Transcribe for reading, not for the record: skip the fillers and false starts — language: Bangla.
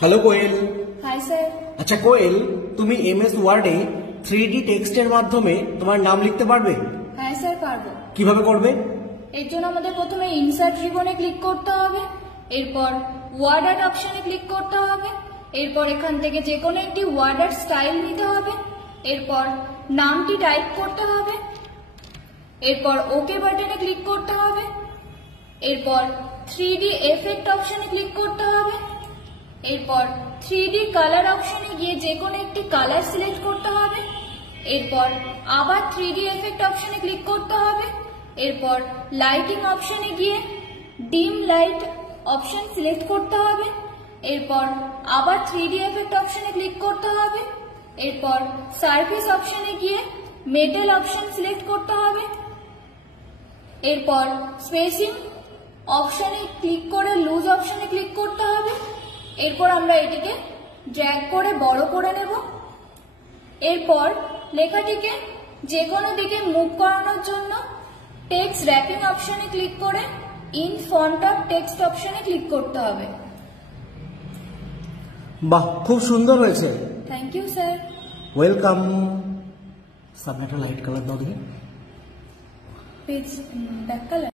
হ্যালো কোয়েল। Hi sir. আচ্ছা কোয়েল, তুমি এমএস ওয়ার্ডে 3D টেক্সটের মাধ্যমে তোমার নাম লিখতে পারবে? হ্যাঁ স্যার, পারবো। কিভাবে করবে? এর জন্য আমাদের প্রথমে ইনসার্ট রিবনে ক্লিক করতে হবে, এরপর ওয়ার্ড আর্ট অপশনে ক্লিক করতে হবে, এরপর এখান থেকে যে কোনো একটি ওয়ার্ড আর্ট স্টাইল নিতে হবে, এরপর নামটি টাইপ করতে হবে, এরপর ওকে বাটনে ক্লিক করতে হবে, এরপর 3D এফেক্ট অপশনে ক্লিক করতে হবে, এরপর 3D কালার অপশনে গিয়ে যে কোনো একটি কালার সিলেক্ট করতে হবে, এরপর আবার 3D এফেক্ট অপশনে ক্লিক করতে হবে, এরপর লাইটিং অপশনে গিয়ে ডিম লাইট অপশন সিলেক্ট করতে হবে, এরপর আবার 3D এফেক্ট অপশনে ক্লিক করতে হবে, এরপর সারফেস অপশনে গিয়ে মেটাল অপশন সিলেক্ট করতে হবে, এরপর স্পেসিং অপশনে ক্লিক করে লুজ অপশনে ক্লিক করতে হবে, এরপর আমরা এটিকে ড্র্যাগ করে বড় করে নেব, এরপর লেখাটিকে যে কোনো দিকে মুভ করানোর জন্য টেক্সট র্যাপিং অপশনে ক্লিক করে ইন ফন্ট অফ টেক্সট অপশনে ক্লিক করতে হবে। বাহ, খুব সুন্দর হয়েছে। Thank you sir. ওয়েলকাম। সামনে একটা লাইট কালার দাও দেখি। Page back colour.